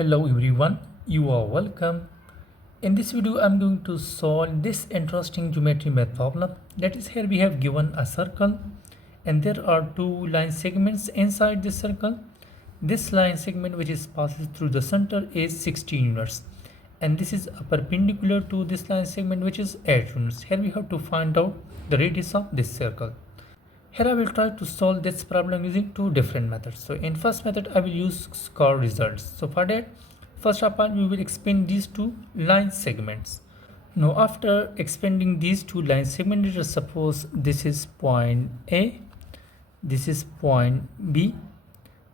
Hello everyone, you are welcome. In this video I'm going to solve this interesting geometry math problem. That is, here we have given a circle and there are two line segments inside this circle. This line segment which is passes through the center is 16 units and this is a perpendicular to this line segment which is 8 units. Here we have to find out the radius of this circle. Here I will try to solve this problem using two different methods. So in first method I will use Chord results. So for that, first of all we will expand these two line segments. Now after expanding these two line segments, let us suppose this is point A, this is point B,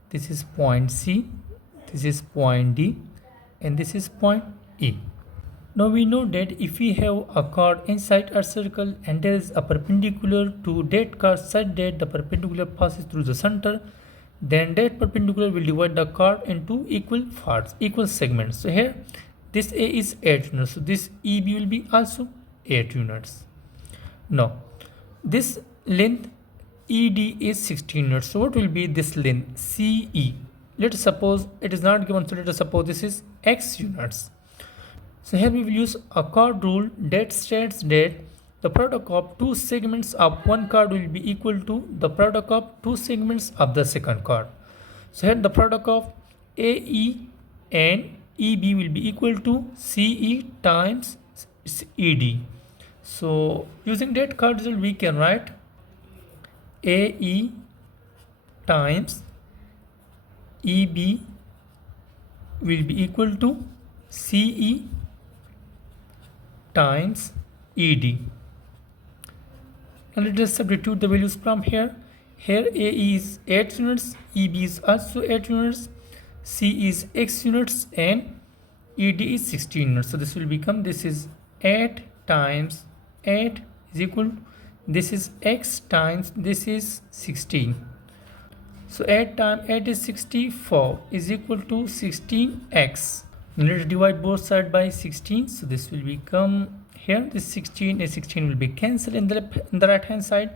this is point C, this is point D, and this is point E. Now we know that if we have a chord inside a circle and there is a perpendicular to that chord such that the perpendicular passes through the center, then that perpendicular will divide the chord into equal parts, equal segments. So here this A is 8 units, so this EB will be also 8 units. Now this length ED is 16 units, so what will be this length CE? Let us suppose it is not given, so let us suppose this is X units. So here we will use a chord rule that states that the product of two segments of one chord will be equal to the product of two segments of the second chord. So here the product of AE and EB will be equal to CE times ED. So using that chord rule we can write AE times EB will be equal to CE times ED. And let us substitute the values from here. Here AE is 8 units, EB is also 8 units, C is X units, and ED is 16 units. So this will become, this is 8 times 8 is equal, this is X times this is 16. So 8 times 8 is 64 is equal to 16x. Let's divide both sides by 16. So this will become, here this 16 and 16 will be cancelled in the right hand side,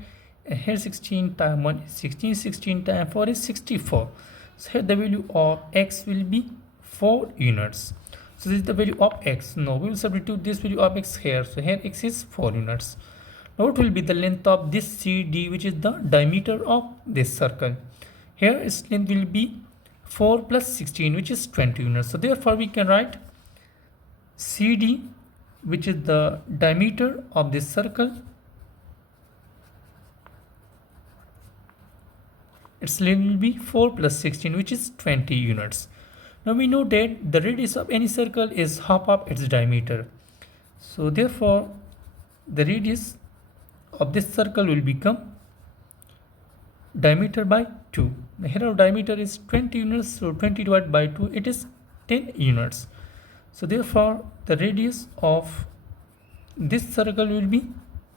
and here 16 times 1 is 16, 16 times 4 is 64. So here the value of x will be 4 units. So this is the value of x. Now we will substitute this value of x here. So here x is 4 units. Now what will be the length of this CD, which is the diameter of this circle? Here its length will be 4 plus 16, which is 20 units. So therefore we can write CD, which is the diameter of this circle, its length will be 4 plus 16, which is 20 units. Now we know that the radius of any circle is half of its diameter. So therefore the radius of this circle will become diameter by 2. Here our diameter is 20 units, so 20 divided by 2, it is 10 units. So therefore the radius of this circle will be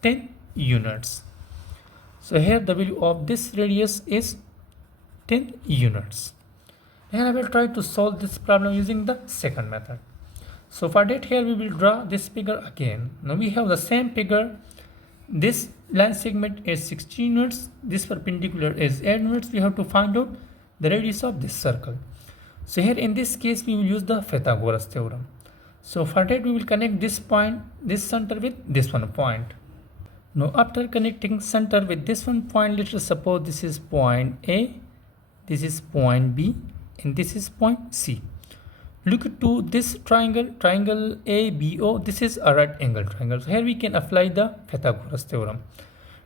10 units. So here the value of this radius is 10 units. And I will try to solve this problem using the second method. So for that, here we will draw this figure again. Now we have the same figure. This line segment is 16 units, this perpendicular is 8 units. We have to find out the radius of this circle. So here in this case we will use the Pythagorean theorem. So for that we will connect this point, this center with this one point. Now after connecting center with this one point, let us suppose this is point A, this is point B, and this is point C. Look to this triangle ABO. This is a right angle triangle. So here we can apply the Pythagorean theorem.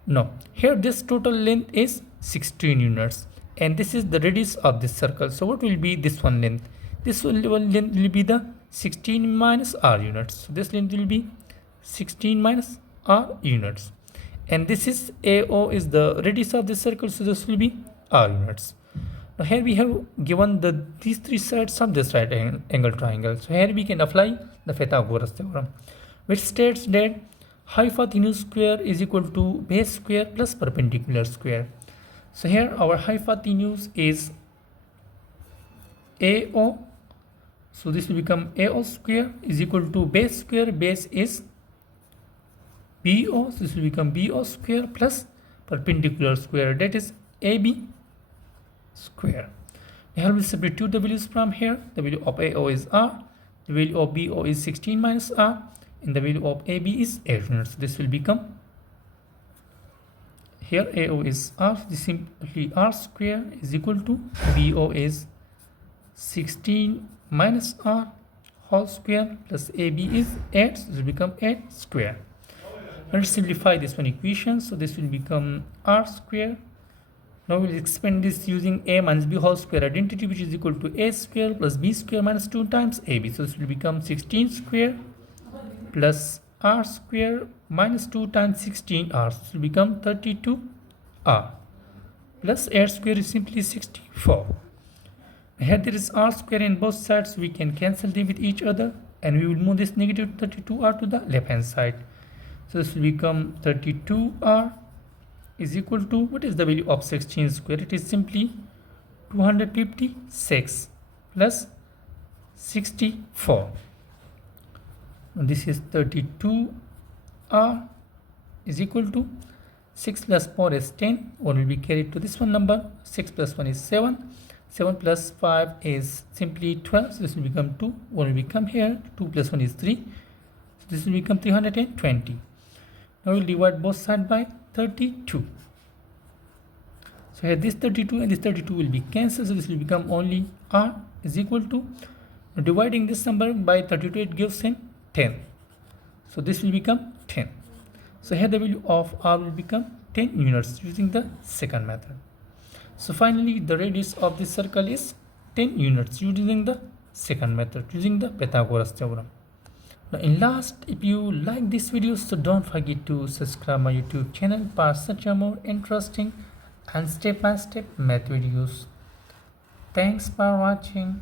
Now here this total length is 16 units and this is the radius of this circle. So what will be this one length? This length will be the 16 minus r units. So this length will be 16 minus r units, and this is AO is the radius of this circle, so this will be r units. Now here we have given these three sides of this right angle triangle. So here we can apply the Pythagorean theorem, which states that hypotenuse square is equal to base square plus perpendicular square. So here our hypotenuse is AO. So this will become AO square is equal to base square, base is BO. So this will become BO square plus perpendicular square, that is AB square. Here we'll substitute the values from here. The value of AO is R, the value of BO is 16 minus R, and the value of AB is 8 units. This will become, here AO is R, this simply R square is equal to BO is 16 minus R whole square plus AB is 8, so this will become 8 square. Let's simplify this one equation. So this will become R square. Now we'll expand this using A minus B whole square identity, which is equal to A square plus B square minus 2 times AB. So this will become 16 square plus R square minus 2 times 16R. So this will become 32R plus 8 square is simply 64. Here there is R square in both sides, we can cancel them with each other, and we will move this negative 32R to the left hand side. So this will become 32R is equal to, what is the value of 16 square? It is simply 256 plus 64. And this is 32R is equal to 6 plus 4 is 10. 1 will be carried to this one number. 6 plus 1 is 7. 7 plus 5 is simply 12. So this will become 2. 1 will become here. 2 plus 1 is 3. So this will become 320. Now we will divide both sides by 32. So here this 32 and this 32 will be cancelled. So this will become only R is equal to, dividing this number by 32, it gives in 10. So this will become 10. So here the value of R will become 10 units using the second method. So finally the radius of this circle is 10 units using the second method, using the Pythagoras theorem. Now in last, if you like this video, so don't forget to subscribe my YouTube channel for such a more interesting and step-by-step math videos. Thanks for watching.